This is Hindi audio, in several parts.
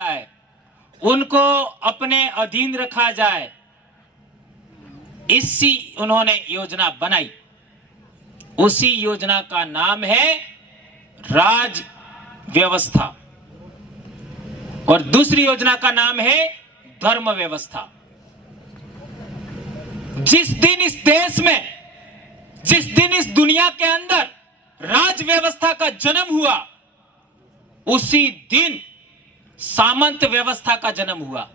है उनको अपने अधीन रखा जाए, इसी उन्होंने योजना बनाई। उसी योजना का नाम है राज व्यवस्था और दूसरी योजना का नाम है धर्म व्यवस्था। जिस दिन इस देश में, जिस दिन इस दुनिया के अंदर राज व्यवस्था का जन्म हुआ, उसी दिन सामंत व्यवस्था का जन्म हुआ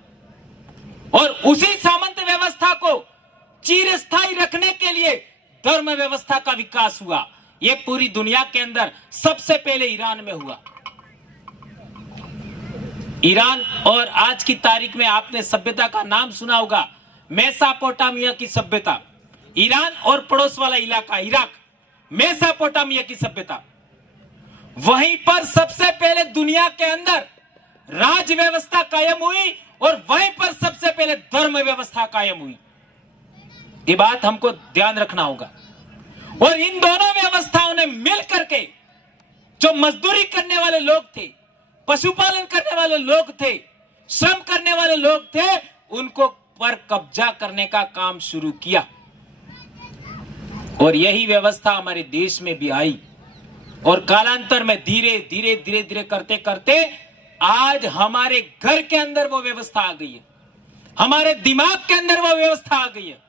और उसी सामंत व्यवस्था को चिरस्थायी रखने के लिए धर्म व्यवस्था का विकास हुआ। यह पूरी दुनिया के अंदर सबसे पहले ईरान में हुआ। ईरान और आज की तारीख में आपने सभ्यता का नाम सुना होगा, मेसोपोटामिया की सभ्यता। ईरान और पड़ोस वाला इलाका इराक, मेसोपोटामिया की सभ्यता, वहीं पर सबसे पहले दुनिया के अंदर राज व्यवस्था कायम हुई और वहीं पर सबसे पहले धर्म व्यवस्था कायम हुई। ये बात हमको ध्यान रखना होगा। और इन दोनों व्यवस्थाओं ने मिल करके जो मजदूरी करने वाले लोग थे, पशुपालन करने वाले लोग थे, श्रम करने वाले लोग थे, उनको पर कब्जा करने का काम शुरू किया। और यही व्यवस्था हमारे देश में भी आई और कालांतर में धीरे धीरे धीरे धीरे करते करते आज हमारे घर के अंदर वो व्यवस्था आ गई है, हमारे दिमाग के अंदर वो व्यवस्था आ गई है।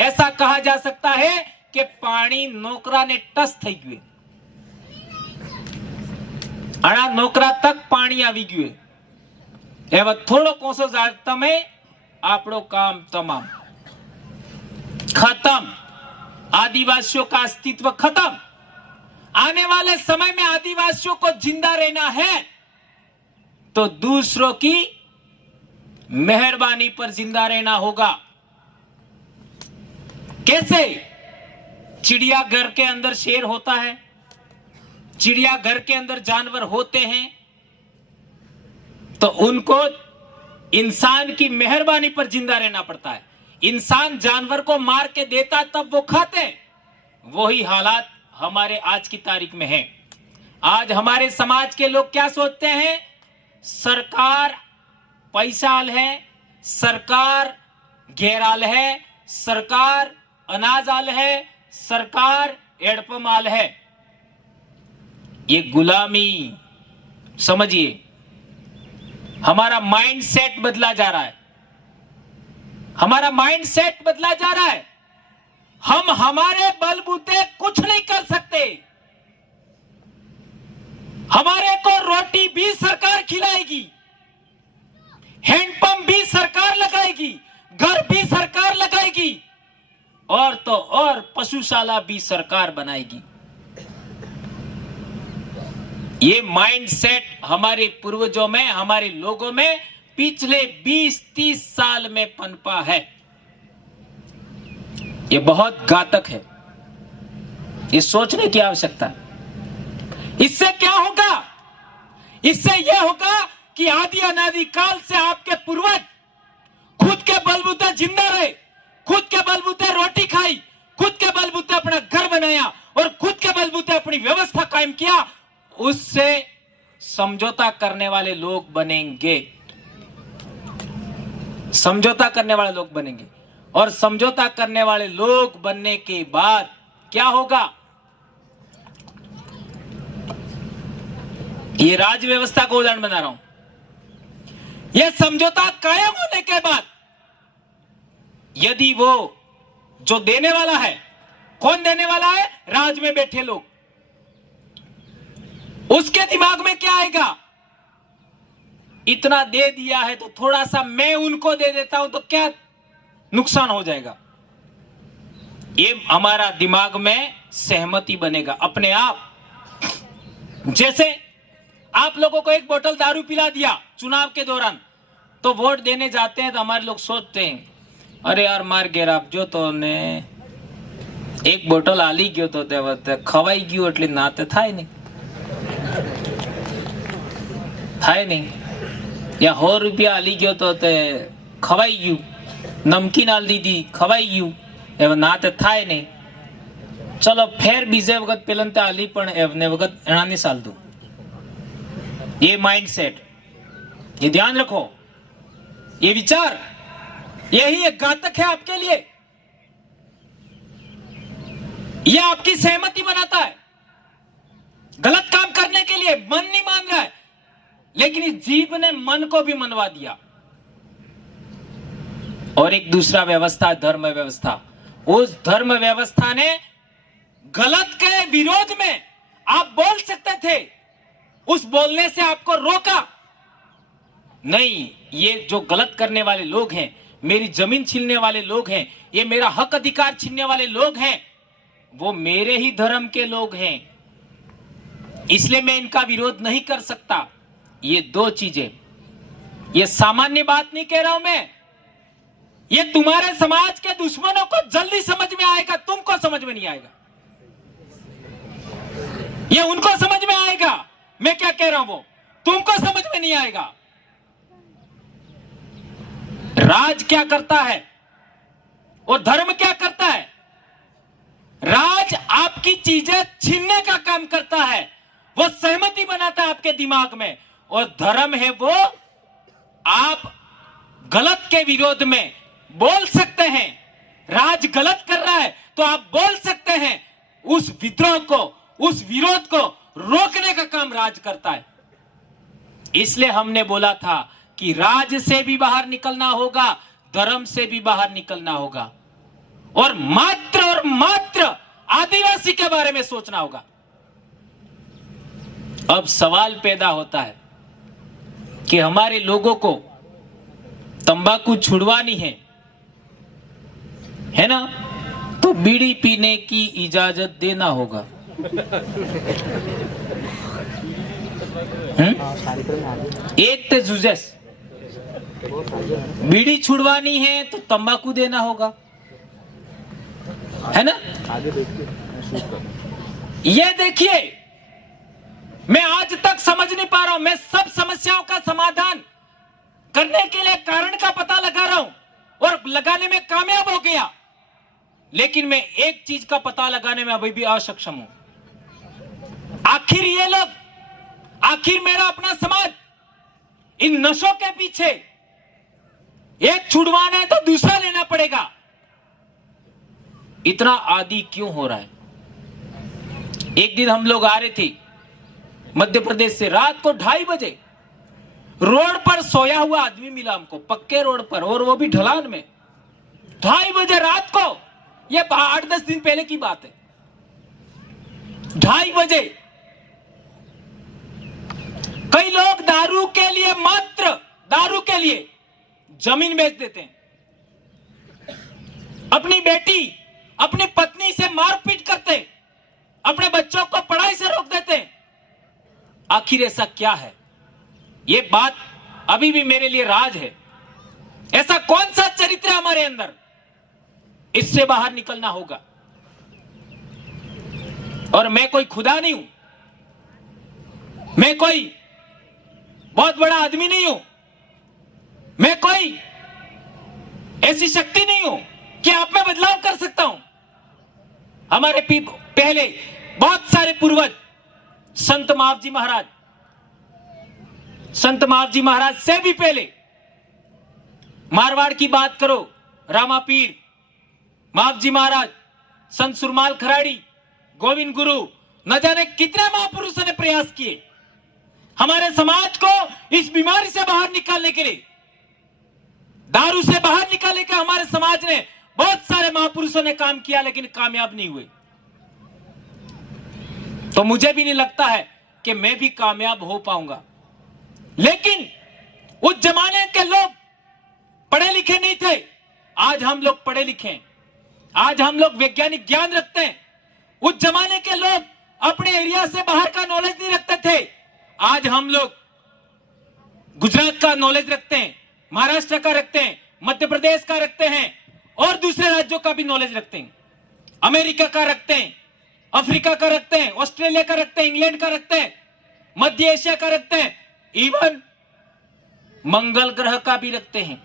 ऐसा कहा जा सकता है कि पानी नोकरा ने टच થઈ ગયું, આના નોકરા તક પાણી આવી ગયું। એવા થોડો કોસો જાત તમે આપણો કામ તમામ खत्म, आदिवासियों का अस्तित्व खत्म। आने वाले समय में आदिवासियों को जिंदा रहना है तो दूसरों की मेहरबानी पर जिंदा रहना होगा। कैसे? चिड़ियाघर के अंदर शेर होता है, चिड़ियाघर के अंदर जानवर होते हैं, तो उनको इंसान की मेहरबानी पर जिंदा रहना पड़ता है। इंसान जानवर को मार के देता तब वो खाते हैं। वही हालात हमारे आज की तारीख में है। आज हमारे समाज के लोग क्या सोचते हैं? सरकार पैसाल है, सरकार घेराल है, सरकार अनाज आल है, सरकार एड़पमाल है। ये गुलामी समझिए। हमारा माइंड सेट बदला जा रहा है, हमारा माइंड सेट बदला जा रहा है। हम हमारे बलबूते कुछ नहीं कर सकते। हमारे को रोटी भी सरकार खिलाएगी, हैंडपंप भी सरकार लगाएगी, घर भी सरकार लगाएगी और तो और पशुशाला भी सरकार बनाएगी। ये माइंड सेट हमारे पूर्वजों में, हमारे लोगों में पिछले 20-30 साल में पनपा है। ये बहुत घातक है, ये सोचने की आवश्यकता है। इससे क्या होगा? इससे यह होगा कि आदि अनादि काल से आपके पूर्वज खुद के बलबूते जिंदा रहे, खुद के बलबूते रोटी खाई, खुद के बलबूते अपना घर बनाया और खुद के बलबूते अपनी व्यवस्था कायम किया। उससे समझौता करने वाले लोग बनेंगे, समझौता करने वाले लोग बनेंगे और समझौता करने वाले लोग बनने के बाद क्या होगा? ये राज व्यवस्था का उदाहरण बना रहा हूं। यह समझौता कायम होने के बाद यदि वो जो देने वाला है, कौन देने वाला है? राज में बैठे लोग। उसके दिमाग में क्या आएगा? इतना दे दिया है तो थोड़ा सा मैं उनको दे देता हूं तो क्या नुकसान हो जाएगा। ये हमारा दिमाग में सहमति बनेगा अपने आप। जैसे आप लोगों को एक बोतल दारू पिला दिया चुनाव के दौरान, तो वोट देने जाते हैं तो हमारे लोग सोचते हैं, अरे यार मार घेरा जो तो ने एक बोतल आली गयो तो ते खवाई गयो એટલે ના તે થાય નહીં, થાય નહીં। या 100 रुपया आली गयो तो ते खवाई गયું, नमकीन आल दीदी खवाई गયું, एवं ना ते थाय नहीं। चलो फेर बीजे वखत पेलन ते आली पण एवने वखत एणाने साल दू। ये माइंडसेट, ये ध्यान रखो, ये विचार, यही एक घातक है आपके लिए। ये आपकी सहमति बनाता है गलत काम करने के लिए। मन नहीं मान रहा है, लेकिन इस जीभ ने मन को भी मनवा दिया। और एक दूसरा व्यवस्था, धर्म व्यवस्था। उस धर्म व्यवस्था ने गलत के विरोध में आप बोल सकते थे, उस बोलने से आपको रोका नहीं। ये जो गलत करने वाले लोग हैं, मेरी जमीन छीनने वाले लोग हैं, ये मेरा हक अधिकार छीनने वाले लोग हैं, वो मेरे ही धर्म के लोग हैं, इसलिए मैं इनका विरोध नहीं कर सकता। ये दो चीजें, ये सामान्य बात नहीं कह रहा हूं मैं, ये तुम्हारे समाज के दुश्मनों को जल्दी समझ में आएगा, तुमको समझ में नहीं आएगा। ये उनको समझ में आएगा मैं क्या कह रहा हूं, वो तुमको समझ में नहीं आएगा। राज क्या करता है और धर्म क्या करता है? राज आपकी चीजें छीनने का काम करता है, वो सहमति बनाता है आपके दिमाग में। और धर्म है वो आप गलत के विरोध में बोल सकते हैं। राज गलत कर रहा है तो आप बोल सकते हैं, उस विद्रोह को, उस विरोध को रोकने का काम राज करता है। इसलिए हमने बोला था कि राज से भी बाहर निकलना होगा, धर्म से भी बाहर निकलना होगा, और मात्र आदिवासी के बारे में सोचना होगा। अब सवाल पैदा होता है कि हमारे लोगों को तंबाकू छुड़वानी है ना, तो बीड़ी पीने की इजाजत देना होगा। एक तो जुजेस, बीड़ी छुड़वानी है तो तंबाकू देना होगा, है ना। ये देखिए, मैं आज तक समझ नहीं पा रहा हूं। मैं सब समस्याओं का समाधान करने के लिए कारण का पता लगा रहा हूं और लगाने में कामयाब हो गया, लेकिन मैं एक चीज का पता लगाने में अभी भी असक्षम हूं। आखिर ये लोग, आखिर मेरा अपना समाज इन नशों के पीछे, एक छुड़वाना है तो दूसरा लेना पड़ेगा, इतना आदी क्यों हो रहा है? एक दिन हम लोग आ रहे थे मध्य प्रदेश से, रात को 2:30 बजे रोड पर सोया हुआ आदमी मिला हमको, पक्के रोड पर, और वो भी ढलान में। 2:30 बजे रात को, ये 8-10 दिन पहले की बात है। 2:30 बजे कई लोग दारू के लिए, मात्र दारू के लिए जमीन बेच देते हैं, अपनी बेटी, अपनी पत्नी से मारपीट करते, अपने बच्चों को पढ़ाई से रोक देते। आखिर ऐसा क्या है? ये बात अभी भी मेरे लिए राज है। ऐसा कौन सा चरित्र है हमारे अंदर? इससे बाहर निकलना होगा। और मैं कोई खुदा नहीं हूं, मैं कोई बहुत बड़ा आदमी नहीं हूं, मैं कोई ऐसी शक्ति नहीं हूं कि आप में बदलाव कर सकता हूं। हमारे पहले बहुत सारे पूर्वज, संत महावजी महाराज, संत महावजी महाराज से भी पहले मारवाड़ की बात करो, रामापीर, महावजी महाराज, संत सुरमाल खराड़ी, गोविंद गुरु, न जाने कितने महापुरुषों ने प्रयास किए हमारे समाज को इस बीमारी से बाहर निकालने के लिए, दारू से बाहर निकालने के। हमारे समाज ने, बहुत सारे महापुरुषों ने काम किया, लेकिन कामयाब नहीं हुए। तो मुझे भी नहीं लगता है कि मैं भी कामयाब हो पाऊंगा। लेकिन उस जमाने के लोग पढ़े लिखे नहीं थे, आज हम लोग पढ़े लिखे हैं, आज हम लोग वैज्ञानिक ज्ञान रखते हैं। उस जमाने के लोग अपने एरिया से बाहर का नॉलेज नहीं रखते थे, आज हम लोग गुजरात का नॉलेज रखते हैं, महाराष्ट्र का रखते हैं, मध्य प्रदेश का रखते हैं, और दूसरे राज्यों का भी नॉलेज रखते हैं, अमेरिका का रखते हैं, अफ्रीका का रखते हैं, ऑस्ट्रेलिया का रखते हैं, इंग्लैंड का रखते हैं, मध्य एशिया का रखते हैं, इवन मंगल ग्रह का भी रखते हैं,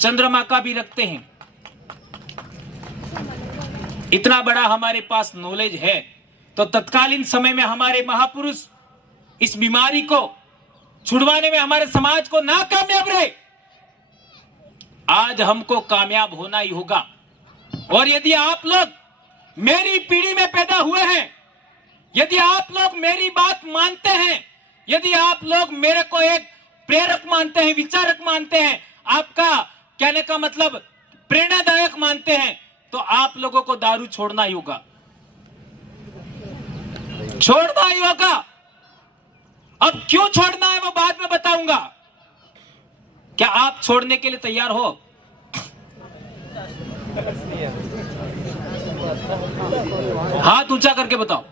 चंद्रमा का भी रखते हैं। इतना बड़ा हमारे पास नॉलेज है, तो तत्कालीन समय में हमारे महापुरुष इस बीमारी को छुड़वाने में हमारे समाज को नाकामयाब रहे, आज हमको कामयाब होना ही होगा। और यदि आप लोग मेरी पीढ़ी में पैदा हुए हैं, यदि आप लोग मेरी बात मानते हैं, यदि आप लोग मेरे को एक प्रेरक मानते हैं, विचारक मानते हैं, आपका कहने का मतलब प्रेरणादायक मानते हैं, तो आप लोगों को दारू छोड़ना ही होगा, छोड़ना ही होगा। अब क्यों छोड़ना है वो बाद में बताऊंगा। क्या आप छोड़ने के लिए तैयार हो? हाथ ऊंचा करके बताओ।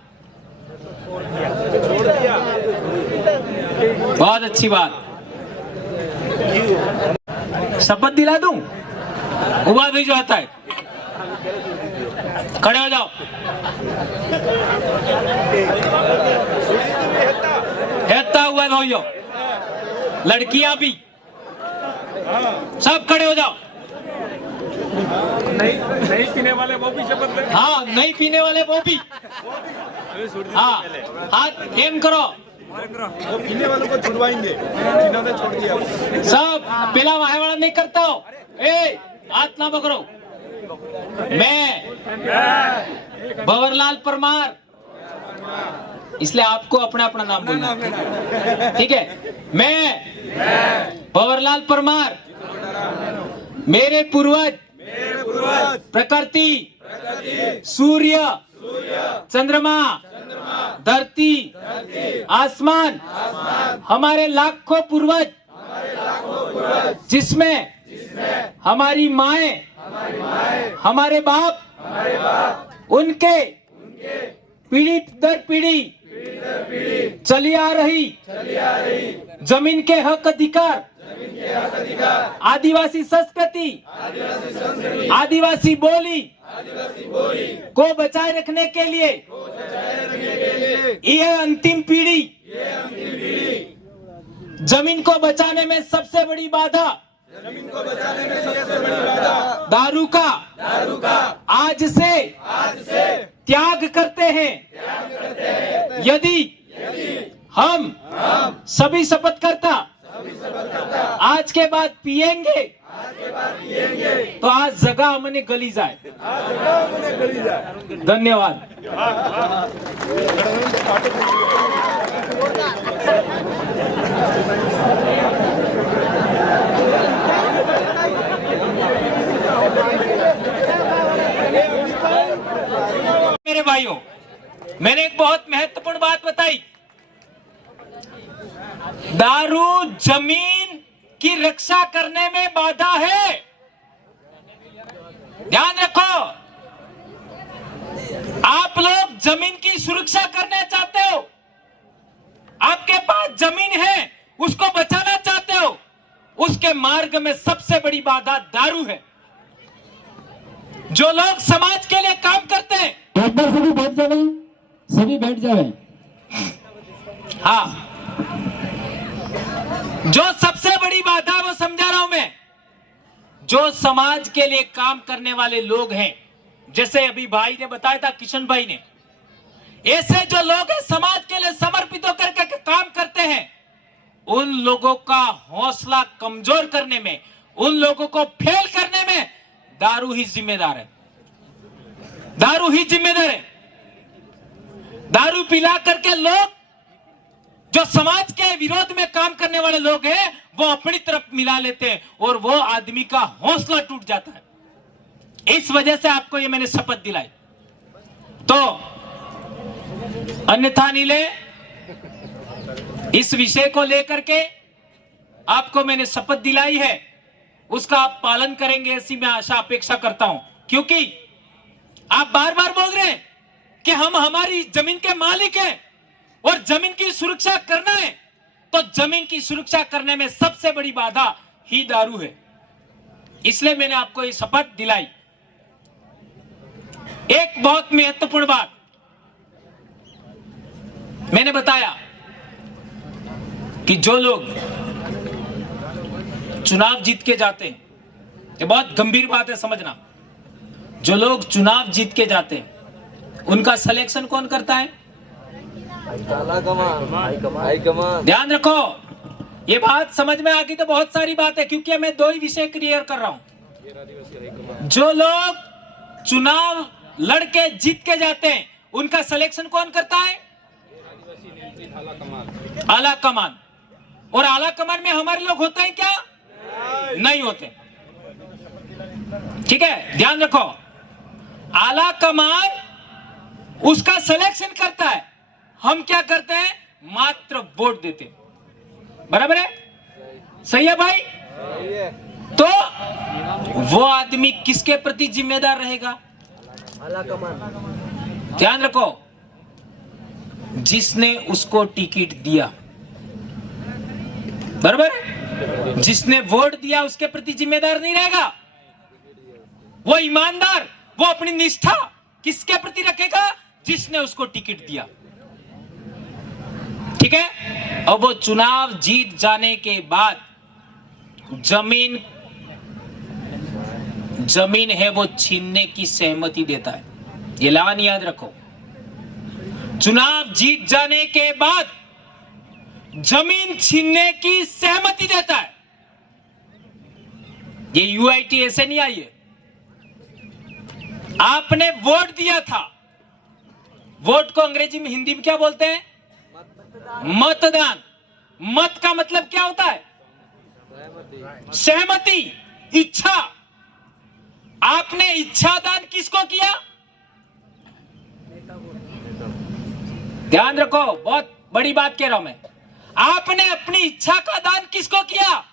बहुत अच्छी बात। शपथ दिला दूं? हुआ भी जो आता है, खड़े हो जाओ। हेता हुआ हो, लड़कियां भी सब खड़े हो जाओ। नहीं पीने वाले वो भी शपथ लें। हाँ, नहीं पीने वाले वो भी। हाँ, हाथ एम करो। वो पीने वालों को छुड़वाएंगे, जिन्होंने छोड़ दिया सब पीला वाहे वाला नहीं करता हो। ए, हाथ ना पकड़ो। मैं भंवरलाल परमार, इसलिए आपको अपना अपना नाम बोलना, ठीक है? मैं भंवरलाल परमार, मेरे पूर्वज प्रकृति, सूर्य, चंद्रमा, धरती, आसमान, हमारे लाखों पूर्वज, जिसमें हमारी माएं, हमारे बाप, उनके पीढ़ी दर पीढ़ी चली आ रही जमीन के हक अधिकार, आदिवासी संस्कृति, आदिवासी बोली को बचाए रखने के लिए यह अंतिम पीढ़ी जमीन को बचाने में सबसे बड़ी बाधा दारू का आज से त्याग करते हैं। यदि हम सभी शपथ करता आज के बाद पिएंगे तो आज जगह हमने गली जाए। धन्यवाद। मेरे भाइयों, मैंने एक बहुत महत्वपूर्ण बात बताई। दारू जमीन की रक्षा करने में बाधा है, ध्यान रखो। आप लोग जमीन की सुरक्षा करना चाहते हो, आपके पास जमीन है, उसको बचाना चाहते हो, उसके मार्ग में सबसे बड़ी बाधा दारू है। जो लोग समाज के लिए काम करते हैं, एक बार सभी बैठ जाए, सभी बैठ जाए। हाँ, जो सबसे बड़ी बाधा वो समझा रहा हूं मैं। जो समाज के लिए काम करने वाले लोग हैं, जैसे अभी भाई ने बताया था, किशन भाई ने, ऐसे जो लोग हैं समाज के लिए समर्पित होकर के काम करते हैं, उन लोगों का हौसला कमजोर करने में, उन लोगों को फेल करने में दारू ही जिम्मेदार है। दारू ही जिम्मेदार है। दारू पिला करके लोग, जो समाज के विरोध में काम करने वाले लोग हैं, वो अपनी तरफ मिला लेते हैं और वो आदमी का हौसला टूट जाता है। इस वजह से आपको ये मैंने शपथ दिलाई। तो अन्यथा नहीं ले, इस विषय को लेकर के आपको मैंने शपथ दिलाई है, उसका आप पालन करेंगे ऐसी मैं आशा अपेक्षा करता हूं। क्योंकि आप बार बार बोल रहे हैं कि हम हमारी जमीन के मालिक हैं और जमीन की सुरक्षा करना है, तो जमीन की सुरक्षा करने में सबसे बड़ी बाधा ही दारू है। इसलिए मैंने आपको ये शपथ दिलाई। एक बहुत महत्वपूर्ण बात मैंने बताया कि जो लोग चुनाव जीत के जाते हैं, ये बहुत गंभीर बात है, समझना। जो लोग चुनाव जीत के जाते हैं, उनका सिलेक्शन कौन करता है? ध्यान रखो, ये बात समझ में आ गई तो बहुत सारी बात है, क्योंकि मैं दो ही विषय क्लियर कर रहा हूं। जो लोग चुनाव लड़के जीत के जाते हैं उनका सिलेक्शन कौन करता है? आला कमान। और आला कमान में हमारे लोग होते हैं क्या? नहीं होते। ठीक है, ध्यान रखो। आला कमान उसका सिलेक्शन करता है, हम क्या करते हैं? मात्र वोट देते हैं। बराबर है? सही है भाई? तो वो आदमी किसके प्रति जिम्मेदार रहेगा? ध्यान रखो, जिसने उसको टिकट दिया। बराबर है? जिसने वोट दिया उसके प्रति जिम्मेदार नहीं रहेगा। वो ईमानदार, वो अपनी निष्ठा किसके प्रति रखेगा? जिसने उसको टिकट दिया। ठीक है। और वो चुनाव जीत जाने के बाद जमीन है वो छीनने की सहमति देता है। ये लान याद रखो। चुनाव जीत जाने के बाद जमीन छीनने की सहमति देता है। ये यूआईटी ऐसे नहीं आई है। आपने वोट दिया था, वोट को अंग्रेजी में हिंदी में क्या बोलते हैं? मतदान। मत का मतलब क्या होता है? सहमति, इच्छा। आपने इच्छा दान किसको किया? ध्यान रखो, बहुत बड़ी बात कह रहा हूं मैं। आपने अपनी इच्छा का दान किसको किया?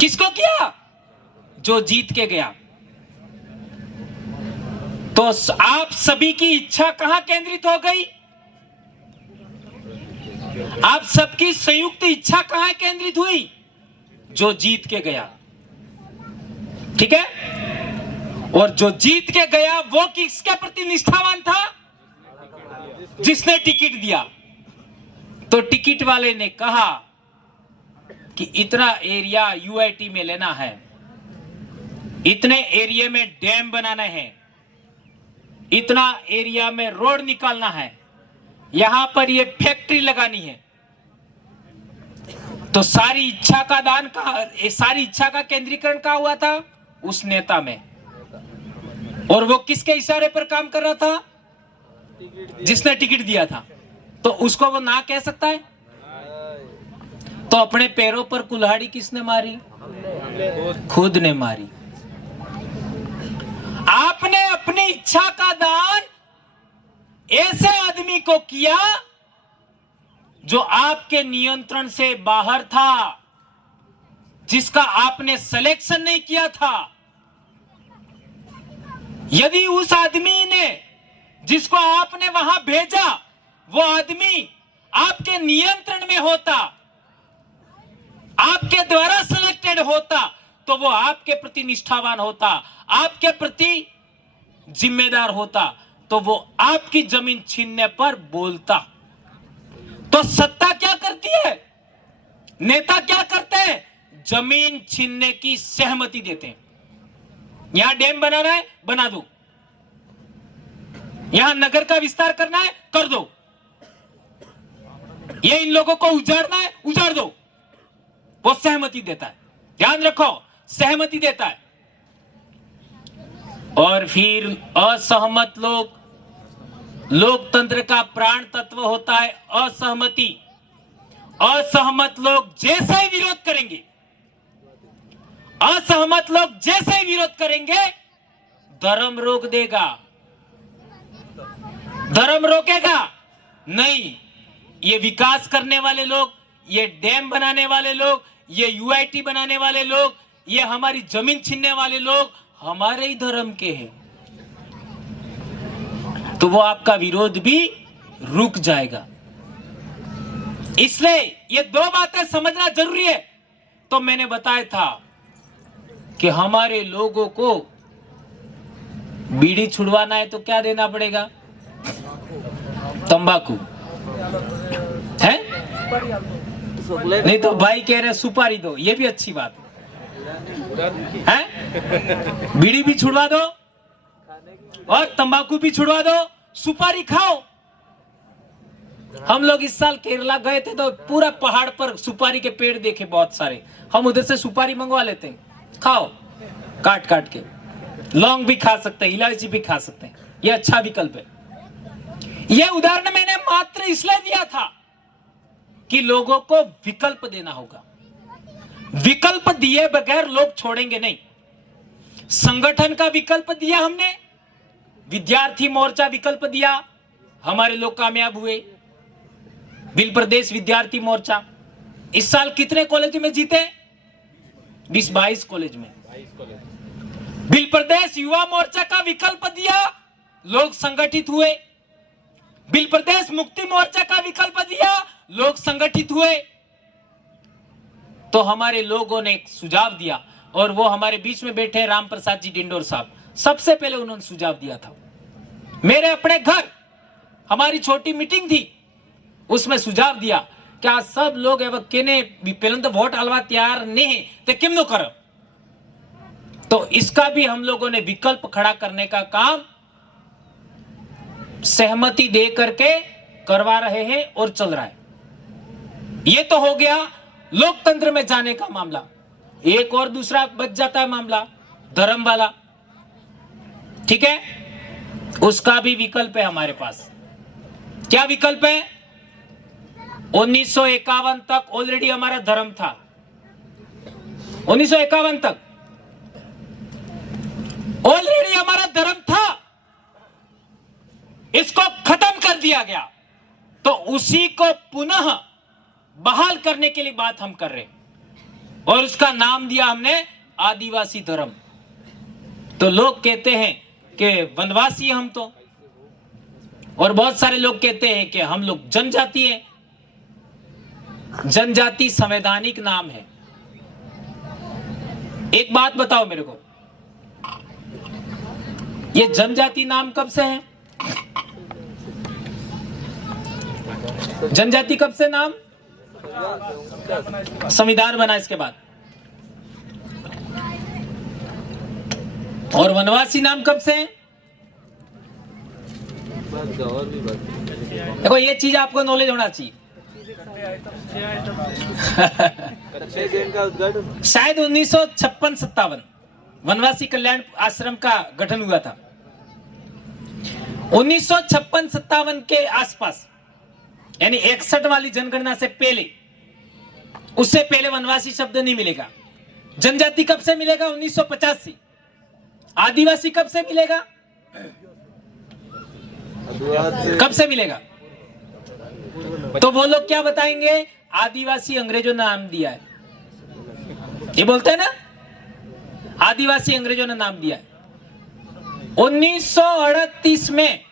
किसको किया? जो जीत के गया। तो आप सभी की इच्छा कहां केंद्रित हो गई? आप सबकी संयुक्त इच्छा कहां केंद्रित हुई? जो जीत के गया। ठीक है। और जो जीत के गया वो किसके प्रति निष्ठावान था? जिसने टिकट दिया। तो टिकट वाले ने कहा कि इतना एरिया यूआईटी में लेना है, इतने एरिया में डैम बनाना है, इतना एरिया में रोड निकालना है, यहां पर ये फैक्ट्री लगानी है। तो सारी इच्छा का दान का, सारी इच्छा का केंद्रीकरण कहां हुआ था? उस नेता में। और वो किसके इशारे पर काम कर रहा था? जिसने टिकट दिया था। तो उसको वो ना कह सकता है? तो अपने पैरों पर कुल्हाड़ी किसने मारी? खुद ने मारी। आपने अपनी इच्छा का दान ऐसे आदमी को किया जो आपके नियंत्रण से बाहर था, जिसका आपने सिलेक्शन नहीं किया था। यदि उस आदमी ने, जिसको आपने वहां भेजा, वो आदमी आपके नियंत्रण में होता, आपके द्वारा सिलेक्टेड होता, तो वो आपके प्रति निष्ठावान होता, आपके प्रति जिम्मेदार होता, तो वो आपकी जमीन छीनने पर बोलता। तो सत्ता क्या करती है? नेता क्या करते हैं? जमीन छीनने की सहमति देते हैं। यहां डैम बनाना है, बना दो। यहां नगर का विस्तार करना है, कर दो। ये इन लोगों को उजाड़ना है, उजाड़ दो। वो सहमति देता है। ध्यान रखो, सहमति देता है। और फिर असहमत लोग, लोकतंत्र का प्राण तत्व होता है असहमति। असहमत लोग जैसे ही विरोध करेंगे, असहमत लोग जैसे ही विरोध करेंगे, धर्म रोक देगा। धर्म रोकेगा नहीं। ये विकास करने वाले लोग, ये डैम बनाने वाले लोग, ये यूआईटी बनाने वाले लोग, ये हमारी जमीन छीनने वाले लोग हमारे ही धर्म के हैं। तो वो आपका विरोध भी रुक जाएगा। इसलिए ये दो बातें समझना जरूरी है। तो मैंने बताया था कि हमारे लोगों को बीड़ी छुड़वाना है तो क्या देना पड़ेगा? तंबाकू है? नहीं तो भाई कह रहे सुपारी दो, ये भी अच्छी बात है। बीड़ी भी छुड़वा दो और तंबाकू भी छुड़वा दो, सुपारी खाओ। हम लोग इस साल केरला गए थे तो पूरा पहाड़ पर सुपारी के पेड़ देखे बहुत सारे। हम उधर से सुपारी मंगवा लेते हैं, खाओ काट काट के। लौंग भी खा सकते हैं, इलायची भी खा सकते हैं, ये अच्छा विकल्प है। यह उदाहरण मैंने मात्र इसलिए दिया था कि लोगों को विकल्प देना होगा। विकल्प दिए बगैर लोग छोड़ेंगे नहीं। संगठन का विकल्प दिया हमने, विद्यार्थी मोर्चा विकल्प दिया, हमारे लोग कामयाब हुए। बिल प्रदेश विद्यार्थी मोर्चा इस साल कितने कॉलेज में जीते? 20-22 कॉलेज में। बिल प्रदेश युवा मोर्चा का विकल्प दिया, लोग संगठित हुए। बिल प्रदेश मुक्ति मोर्चा का विकल्प दिया, लोग संगठित हुए। तो हमारे लोगों ने एक सुझाव दिया और वो हमारे बीच में बैठे राम प्रसाद जी डिंडोर साहब, सबसे पहले उन्होंने सुझाव दिया था। मेरे अपने घर हमारी छोटी मीटिंग थी, उसमें सुझाव दिया कि आ सब लोग एवं केने पहले तो वोट आलवा तैयार नहीं तो किम कर। तो इसका भी हम लोगों ने विकल्प खड़ा करने का काम सहमति दे करके करवा रहे हैं और चल रहा है। ये तो हो गया लोकतंत्र में जाने का मामला। एक और दूसरा बच जाता है मामला, धर्म वाला, ठीक है, उसका भी विकल्प है हमारे पास। क्या विकल्प है? 1951 तक ऑलरेडी हमारा धर्म था। 1951 तक ऑलरेडी हमारा धर्म था, इसको खत्म कर दिया गया। तो उसी को पुनः बहाल करने के लिए बात हम कर रहे हैं और उसका नाम दिया हमने आदिवासी धर्म। तो लोग कहते हैं कि वनवासी हम तो, और बहुत सारे लोग कहते हैं कि हम लोग जनजाति हैं। जनजाति संवैधानिक नाम है। एक बात बताओ मेरे को, ये जनजाति नाम कब से है? जनजाति कब से नाम? संविधान बना इसके बाद। और वनवासी नाम कब से है? देखो ये चीज आपको नॉलेज होना चाहिए। शायद 1956-57 वनवासी कल्याण आश्रम का गठन हुआ था। 1956-57 के आसपास, यानी 61 वाली जनगणना से पहले, उससे पहले वनवासी शब्द नहीं मिलेगा। जनजाति कब से मिलेगा? 1950 से। आदिवासी कब से मिलेगा? कब से मिलेगा? तो वो लोग क्या बताएंगे? आदिवासी अंग्रेजों ने नाम दिया है। ये बोलते हैं ना, आदिवासी अंग्रेजों ने नाम दिया है। 1938 में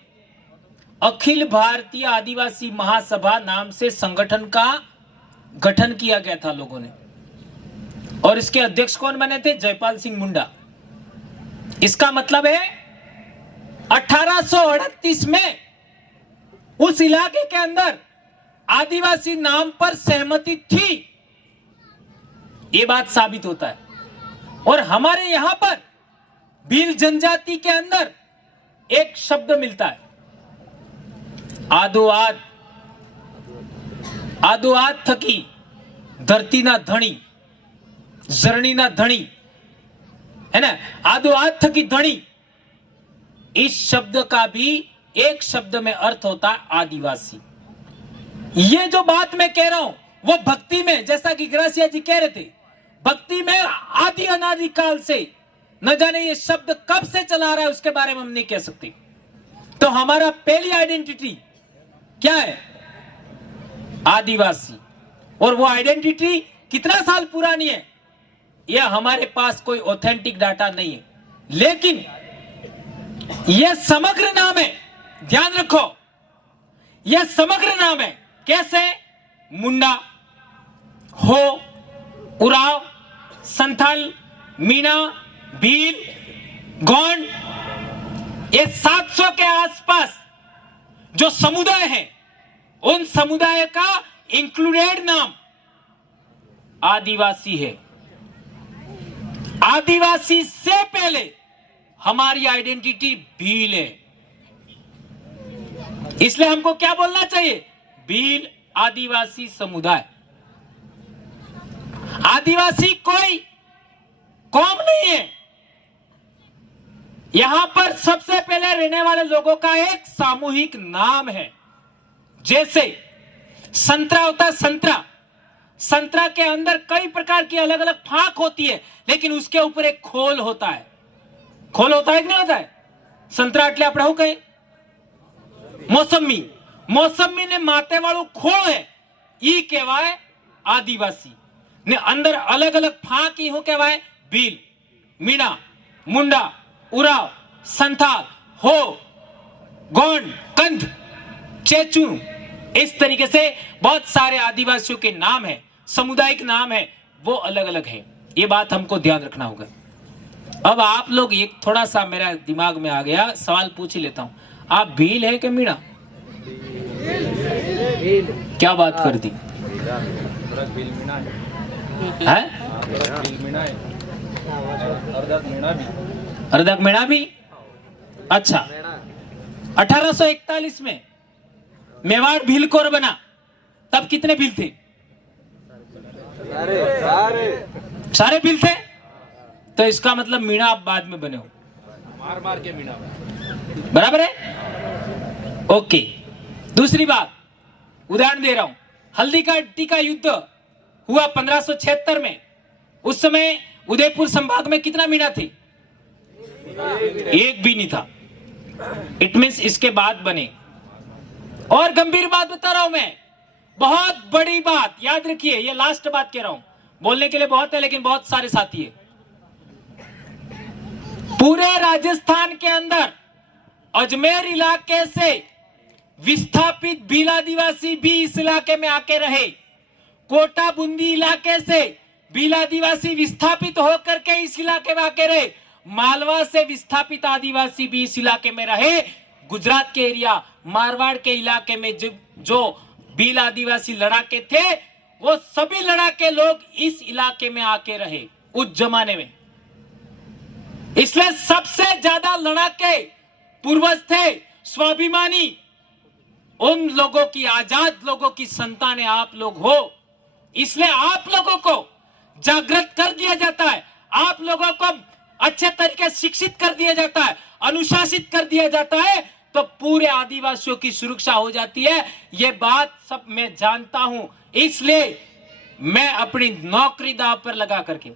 अखिल भारतीय आदिवासी महासभा नाम से संगठन का गठन किया गया था लोगों ने, और इसके अध्यक्ष कौन बने थे? जयपाल सिंह मुंडा। इसका मतलब है 1838 में उस इलाके के अंदर आदिवासी नाम पर सहमति थी, ये बात साबित होता है। और हमारे यहां पर भील जनजाति के अंदर एक शब्द मिलता है, आदोआद। आदोआद थकी धरती ना धनी, जरनी ना धनी, है ना। आदोआद थकी धनी, इस शब्द का भी एक शब्द में अर्थ होता है आदिवासी। ये जो बात मैं कह रहा हूं वो भक्ति में, जैसा कि ग्रासिया जी कह रहे थे, भक्ति में आदि अनादि काल से, न जाने ये शब्द कब से चला रहा है उसके बारे में हम नहीं कह सकते। तो हमारा पहली आइडेंटिटी क्या है? आदिवासी। और वो आइडेंटिटी कितना साल पुरानी है यह हमारे पास कोई ऑथेंटिक डाटा नहीं है, लेकिन यह समग्र नाम है। ध्यान रखो, यह समग्र नाम है। कैसे? मुंडा, हो, उराव, संथाल, मीना, भील, गोंड, ये 700 के आसपास जो समुदाय है, उन समुदाय का इंक्लूडेड नाम आदिवासी है। आदिवासी से पहले हमारी आइडेंटिटी भील है। इसलिए हमको क्या बोलना चाहिए? भील आदिवासी समुदाय। आदिवासी कोई कौम नहीं है, यहां पर सबसे पहले रहने वाले लोगों का एक सामूहिक नाम है। जैसे संतरा होता है, संतरा के अंदर कई प्रकार की अलग अलग फांक होती है, लेकिन उसके ऊपर एक खोल होता है। खोल होता है कि नहीं होता है? संतरा એટલે આપણે શું કહીએ? મોસંબી ને માથે વાળું ખોળ है, ઈ કહેવાય આદિવાસી ને અંદર અલગ અલગ ફાંક ઈ શું કહેવાય? ભીલ, મીણા, મુંડા, ઉરાવ, સંથાલ, हो, गोंड, कंध, चेचू, इस तरीके से बहुत सारे आदिवासियों के नाम है, सामुदायिक नाम है, वो अलग अलग है। ये बात हमको ध्यान रखना होगा। अब आप लोग, एक थोड़ा सा मेरा दिमाग में आ गया, सवाल पूछ ही लेता हूं, आप भील है कि मीणा? क्या बात कर दी है? अर्धक मीणा भी। अच्छा, 1841 में मेवाड़ भील कोर बना, तब कितने भील थे? सारे भील थे। तो इसका मतलब मीणा आप बाद में बने हो, मार के मीणा। बराबर है? ओके। दूसरी बात, उदाहरण दे रहा हूं, हल्दी घाटी का युद्ध हुआ 1576 में। उस समय उदयपुर संभाग में कितना मीणा थे? एक भी नहीं था। इट मींस इसके बाद बने। और गंभीर बात बता रहा हूं मैं, बहुत बड़ी बात याद रखिए, ये लास्ट बात कह रहा हूं, बोलने के लिए बहुत है लेकिन बहुत सारे साथी है। पूरे राजस्थान के अंदर अजमेर इलाके से विस्थापित भील आदिवासी भी इस इलाके में आके रहे। कोटा बूंदी इलाके से भील आदिवासी विस्थापित होकर के इस इलाके में आके रहे। मालवा से विस्थापित आदिवासी भी इस इलाके में रहे। गुजरात के एरिया, मारवाड़ के इलाके में जो भील आदिवासी लड़ाके थे, वो सभी लड़ाके लोग इस इलाके में आके रहे उस जमाने में। इसलिए सबसे ज्यादा लड़ाके पूर्वज थे, स्वाभिमानी, उन लोगों की, आजाद लोगों की संतानें आप लोग हो। इसलिए आप लोगों को जागृत कर दिया जाता है, आप लोगों को अच्छे तरीके से शिक्षित कर दिया जाता है, अनुशासित कर दिया जाता है, तो पूरे आदिवासियों की सुरक्षा हो जाती है। ये बात सब मैं जानता हूं, इसलिए मैं अपनी नौकरी दांव पर लगा करके,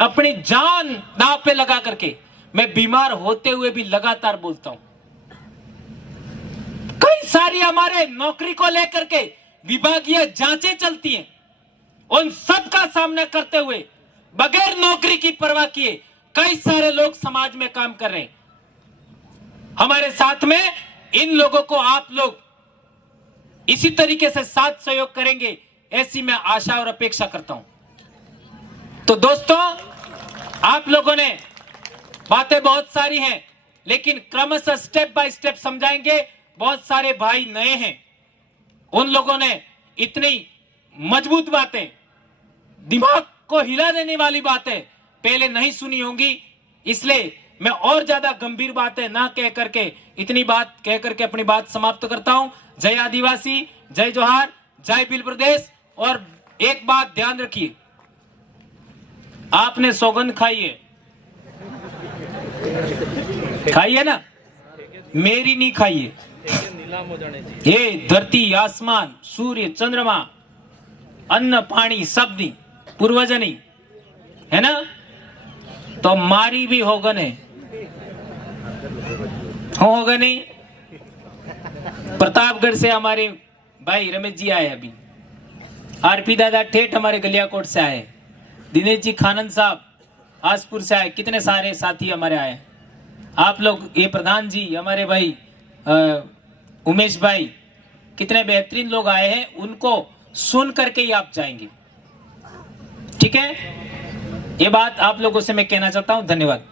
अपनी जान दांव पे लगा करके, मैं बीमार होते हुए भी लगातार बोलता हूं। कई सारी हमारे नौकरी को लेकर के विभागीय जांचें चलती हैं, उन सब का सामना करते हुए बगैर नौकरी की परवाह किए कई सारे लोग समाज में काम कर रहे हैं। हमारे साथ में इन लोगों को आप लोग इसी तरीके से साथ सहयोग करेंगे, ऐसी मैं आशा और अपेक्षा करता हूं। तो दोस्तों, आप लोगों ने बातें बहुत सारी हैं, लेकिन क्रमशः स्टेप बाय स्टेप समझाएंगे। बहुत सारे भाई नए हैं, उन लोगों ने इतनी मजबूत बातें, दिमाग को हिला देने वाली बातें पहले नहीं सुनी होंगी, इसलिए मैं और ज्यादा गंभीर बातें ना कह करके, इतनी बात कह करके अपनी बात समाप्त करता हूं। जय आदिवासी, जय जोहार, जय भील प्रदेश। और एक बात ध्यान रखिए, आपने सौगंध खाई है, खाइए ना, मेरी नहीं खाइए। ये धरती, आसमान, सूर्य, चंद्रमा, अन्न, पानी सब दी पूर्वजनी है ना, तो मारी भी होगा नहीं, होगा नहीं। प्रतापगढ़ से हमारे भाई रमेश जी आए, अभी आरपी दादा ठेठ हमारे गलियाकोट से आए, दिनेश जी खानन साहब आसपुर से आए, कितने सारे साथी हमारे आए। आप लोग, ये प्रधान जी हमारे भाई उमेश भाई, कितने बेहतरीन लोग आए हैं, उनको सुन करके ही आप जाएंगे। ठीक है, ये बात आप लोगों से मैं कहना चाहता हूं। धन्यवाद।